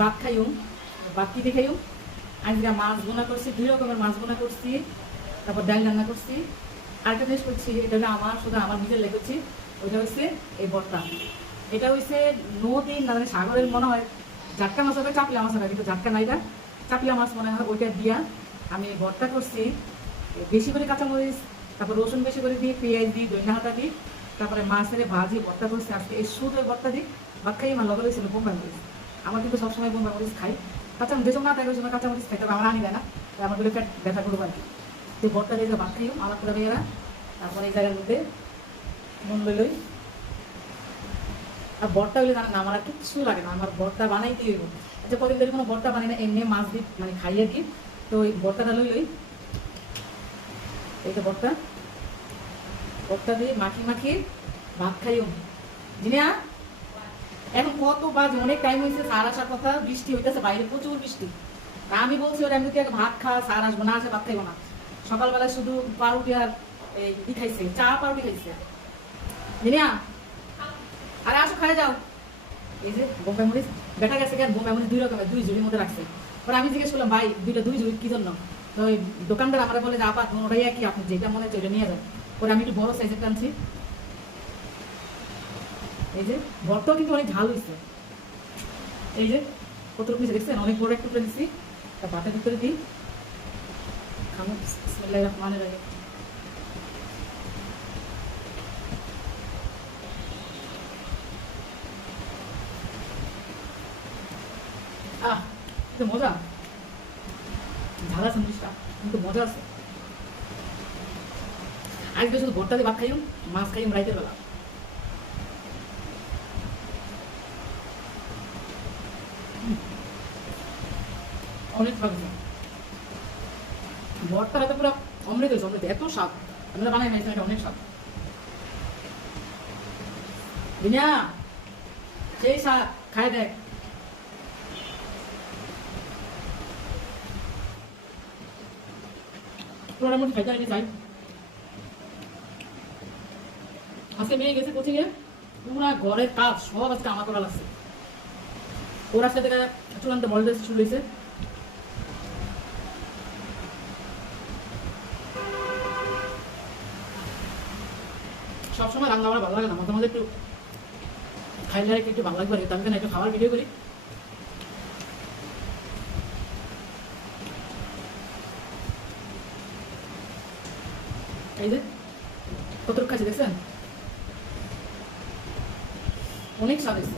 ভাত খাইও, ভাত কি দিয়ে খাইও? আজকে মাছ বোনা করছি, 2 রকমের মাছ বোনা করছি, তারপর ডাল রান্না করছি। আরেকটা জিনিস করছি, এটা হলো আমার শুধু আমার নিজের লেগেছি, ওইটা হচ্ছে এই ভর্তা। এটা হচ্ছে নদী না জানি সাগরের মনে হয় জাটকা মাছ হবে, চাপলা মাছ হবে, কিন্তু জাটকা নাইটা চাপলা মাছ মনে হয়, ওইটা দিয়া আমি ভর্তা করছি। বেশি করে কাঁচামরিচ, তারপর রসুন বেশি করে দিই, পেঁয়াজ দিই, ধনিয়া পাতা দিই, তারপরে মাছের ভাজি ভর্তা করছি। আজকে এই শুধু ভর্তা দিই, ভাত খাই আমার লগে ছিল বোম্বাই মরিচ। আমার কিন্তু সবসময় বোম্বাই মরিচ খাই, যেসব না থাকে ওই সময় কাঁচামরিচ খাই, তবে আমার আনি দেয় না, তাই আমার বলে পেট ব্যথা করবো আর কি। তো ভর্তা দিয়ে ভাত খাইও আমার করে মেয়েরা। তারপরে এই জায়গার মধ্যে নুন লই। আর ভর্তা হলে জানেন না, আমার আর কিচ্ছু লাগে না, আমার ভর্তা বানাইতে হইব। আচ্ছা, কদিন ধরে কোনো ভর্তা বানাই না, এমনি মাছ দিই মানে খাই আর কি। তো ওই ভর্তাটা লই, এই তো ভর্তা, ভর্তা দিয়ে মাখি মাখি ভাত খাইও। জিনিয়া এখন কত বাজে, অনেক টাইম হয়েছে, স্যার আসার কথা, বৃষ্টি হইতেছে বাইরে, প্রচুর বৃষ্টি। তা আমি বলছি ওরা এমনি ভাত খা, স্যার আসবো না, আসে ভাত খাইবো না। সকালবেলায় শুধু পাউরুটি আর এই খাইছে, চা পাউরুটি খাইছে। জিনিয়া আরে আসো খাই যাও। এই যে বোম্বাই মরিচ দেখা গেছে, কেন বোম্বাই মরিচ 2 রকমের, 2 ঝুড়ির মধ্যে রাখছে। পরে আমি জিজ্ঞেস করলাম, ভাই 2 ঝুড়ি কি জন্য? তো ওই দোকানদার আমরা বলে যে আপা ওটাই কি, আপনি যেটা মনে হচ্ছে ওটা নিয়ে যান। পরে আমি একটু বড় সাইজের টানছি। এই যে ভর্তাও কিন্তু অনেক ঝাল হয়েছে। এই যে কতটুকু নিচে দেখছেন, অনেক বড় একটু নিচ্ছি, তা ভাতের ভিতরে দিই খামো। বিসমিল্লাহির রহমানির রহিম। আহ কিন্তু মজা, ঝাল আছে জিনিসটা, কিন্তু মজা আছে। আজকে শুধু ভর্তা দিয়ে ভাত খাইম, মাছ খাইম রাইতের বেলা। অনেক স্বাদ হয়েছে ভর্তা, হয়তো পুরো অমৃত হয়েছে, অমৃত, এত স্বাদ। আমরা বানাই খাইছি, এটা অনেক স্বাদ। বিনা সেই স্বাদ, খাই দেখ। পুরোটার মধ্যে খাইতে চাই। আজকে মেয়ে গেছে কোচিংয়ে, পুরা ঘরের কাজ সব আজকে আমার করা লাগছে। ওর আজকে থেকে চূড়ান্ত বলতে শুরু হয়েছে। সবসময় রান্না আমার ভালো লাগে না, মাঝে মাঝে একটু খাইলে একটু ভালো লাগবে, তার জন্য একটু খাবার ভিডিও করি। এই যে কতটুকু খাচ্ছি দেখছেন, অনেক স্বাদ হয়েছে।